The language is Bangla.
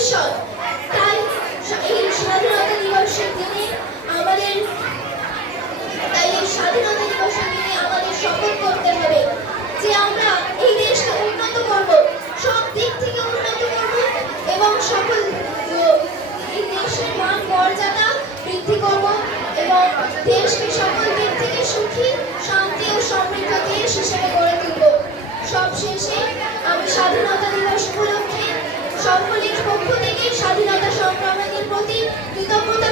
ভবিষ্যৎ তাই এই স্বাধীনতা দিবসের দিনে আমাদের তাই এই স্বাধীনতা দিবসের দিনে আমাদের শপথ করতে হবে যে আমরা এই দেশকে উন্নত করব। সব দিক থেকে উন্নত করব এবং সকল এই দেশের মান, মর্যাদা বৃদ্ধি করব এবং দেশকে স্বাধীনতা সংগ্রামীদের প্রতি কৃতজ্ঞতা